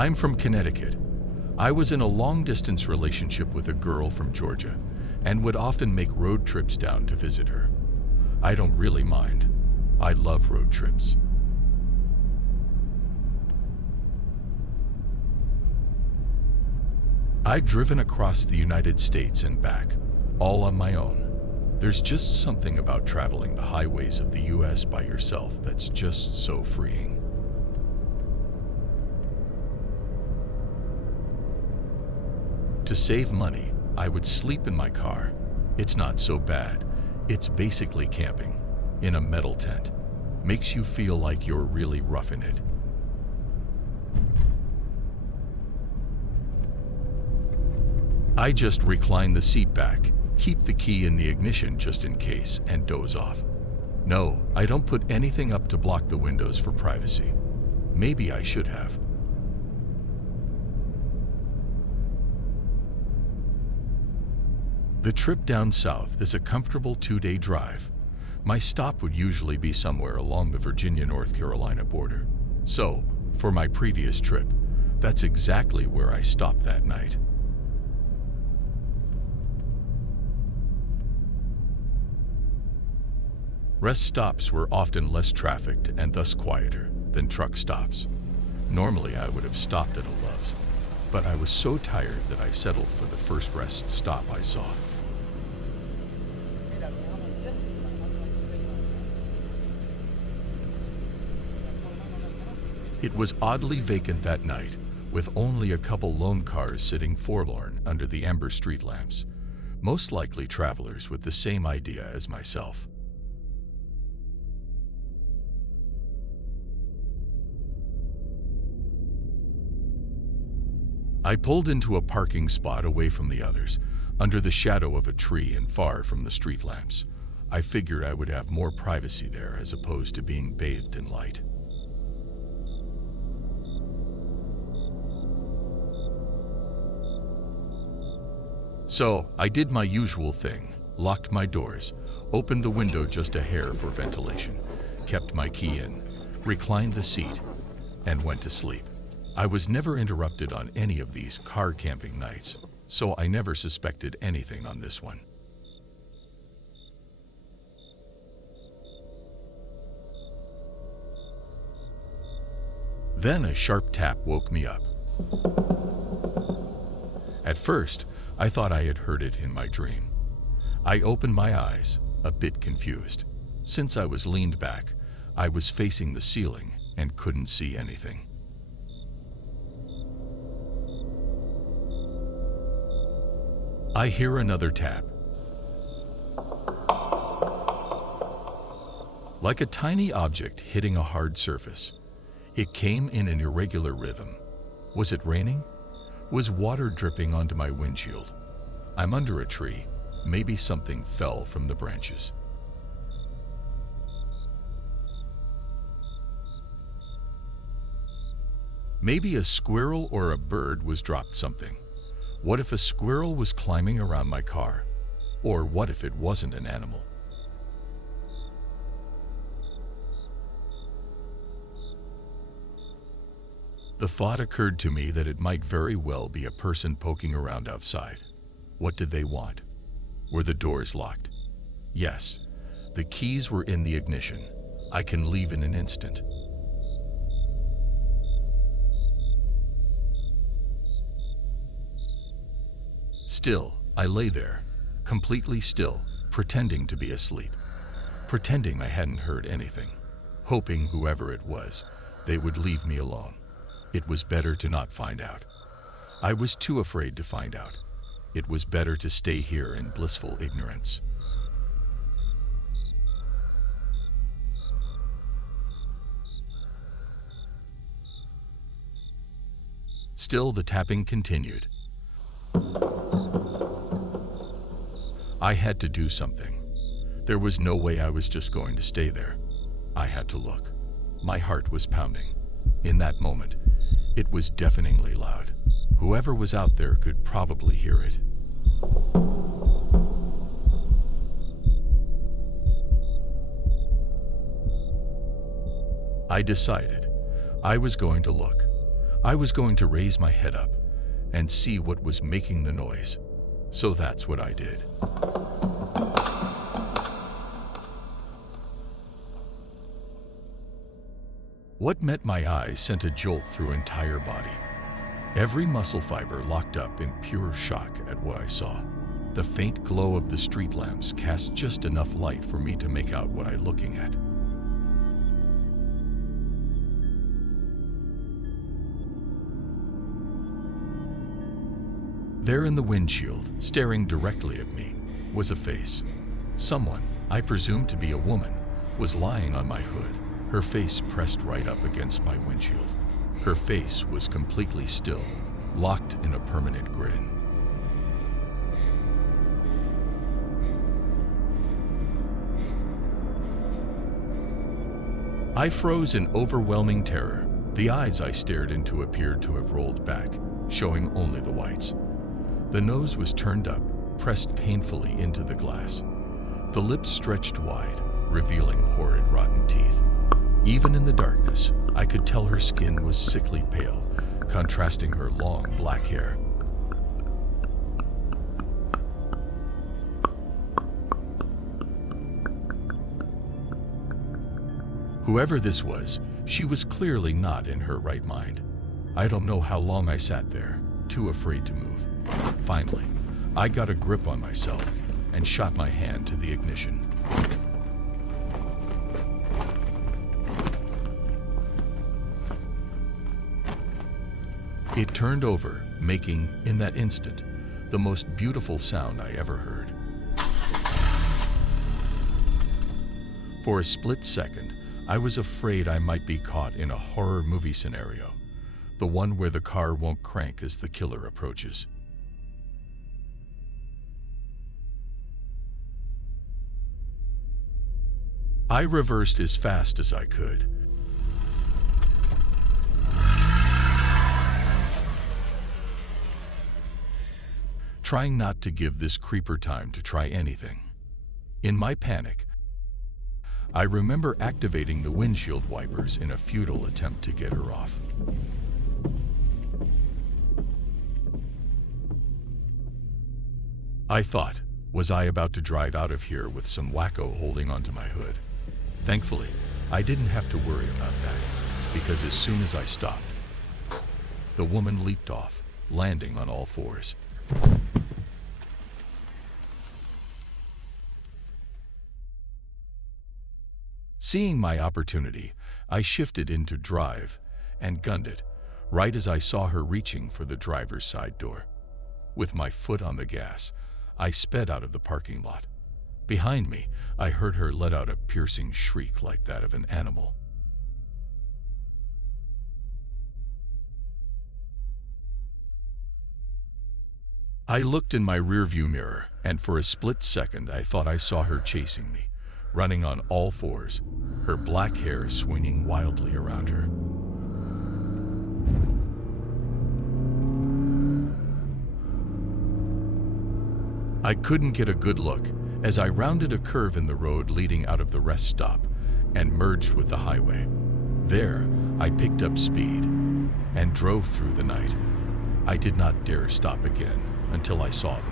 I'm from Connecticut. I was in a long-distance relationship with a girl from Georgia and would often make road trips down to visit her. I don't really mind. I love road trips. I've driven across the United States and back, all on my own. There's just something about traveling the highways of the US by yourself that's just so freeing. To save money, I would sleep in my car. It's not so bad. It's basically camping in a metal tent. Makes you feel like you're really roughing it. I just recline the seat back, keep the key in the ignition just in case, and doze off. No, I don't put anything up to block the windows for privacy. Maybe I should have. The trip down south is a comfortable 2-day drive. My stop would usually be somewhere along the Virginia-North Carolina border. So, for my previous trip, that's exactly where I stopped that night. Rest stops were often less trafficked and thus quieter than truck stops. Normally I would have stopped at a Love's, but I was so tired that I settled for the first rest stop I saw. It was oddly vacant that night, with only a couple lone cars sitting forlorn under the amber street lamps, most likely travelers with the same idea as myself. I pulled into a parking spot away from the others, under the shadow of a tree and far from the street lamps. I figured I would have more privacy there as opposed to being bathed in light. So I did my usual thing, locked my doors, opened the window just a hair for ventilation, kept my key in, reclined the seat, and went to sleep. I was never interrupted on any of these car camping nights, so I never suspected anything on this one. Then a sharp tap woke me up. At first, I thought I had heard it in my dream. I opened my eyes, a bit confused. Since I was leaned back, I was facing the ceiling and couldn't see anything. I hear another tap. Like a tiny object hitting a hard surface. It came in an irregular rhythm. Was it raining? Was water dripping onto my windshield? I'm under a tree. Maybe something fell from the branches. Maybe a squirrel or a bird was dropped something. What if a squirrel was climbing around my car? Or what if it wasn't an animal? The thought occurred to me that it might very well be a person poking around outside. What did they want? Were the doors locked? Yes. The keys were in the ignition. I can leave in an instant. Still, I lay there, completely still, pretending to be asleep, pretending I hadn't heard anything, hoping whoever it was, they would leave me alone. It was better to not find out. I was too afraid to find out. It was better to stay here in blissful ignorance. Still, the tapping continued. I had to do something. There was no way I was just going to stay there. I had to look. My heart was pounding. In that moment, it was deafeningly loud. Whoever was out there could probably hear it. I decided I was going to look. I was going to raise my head up and see what was making the noise. So that's what I did. What met my eyes sent a jolt through entire body. Every muscle fiber locked up in pure shock at what I saw. The faint glow of the street lamps cast just enough light for me to make out what I'm looking at. There in the windshield, staring directly at me, was a face. Someone, I presumed to be a woman, was lying on my hood, her face pressed right up against my windshield. Her face was completely still, locked in a permanent grin. I froze in overwhelming terror. The eyes I stared into appeared to have rolled back, showing only the whites. The nose was turned up, pressed painfully into the glass. The lips stretched wide, revealing horrid rotten teeth. Even in the darkness, I could tell her skin was sickly pale, contrasting her long black hair. Whoever this was, she was clearly not in her right mind. I don't know how long I sat there, too afraid to move. Finally, I got a grip on myself and shot my hand to the ignition. It turned over, making, in that instant, the most beautiful sound I ever heard. For a split second, I was afraid I might be caught in a horror movie scenario, the one where the car won't crank as the killer approaches. I reversed as fast as I could. Trying not to give this creeper time to try anything. In my panic, I remember activating the windshield wipers in a futile attempt to get her off. I thought, was I about to drive out of here with some wacko holding onto my hood? Thankfully, I didn't have to worry about that, because as soon as I stopped, the woman leaped off, landing on all fours. Seeing my opportunity, I shifted into drive and gunned it, right as I saw her reaching for the driver's side door. With my foot on the gas, I sped out of the parking lot. Behind me, I heard her let out a piercing shriek like that of an animal. I looked in my rearview mirror, and for a split second I thought I saw her chasing me, running on all fours, her black hair swinging wildly around her. I couldn't get a good look as I rounded a curve in the road leading out of the rest stop and merged with the highway. There, I picked up speed and drove through the night. I did not dare stop again until I saw the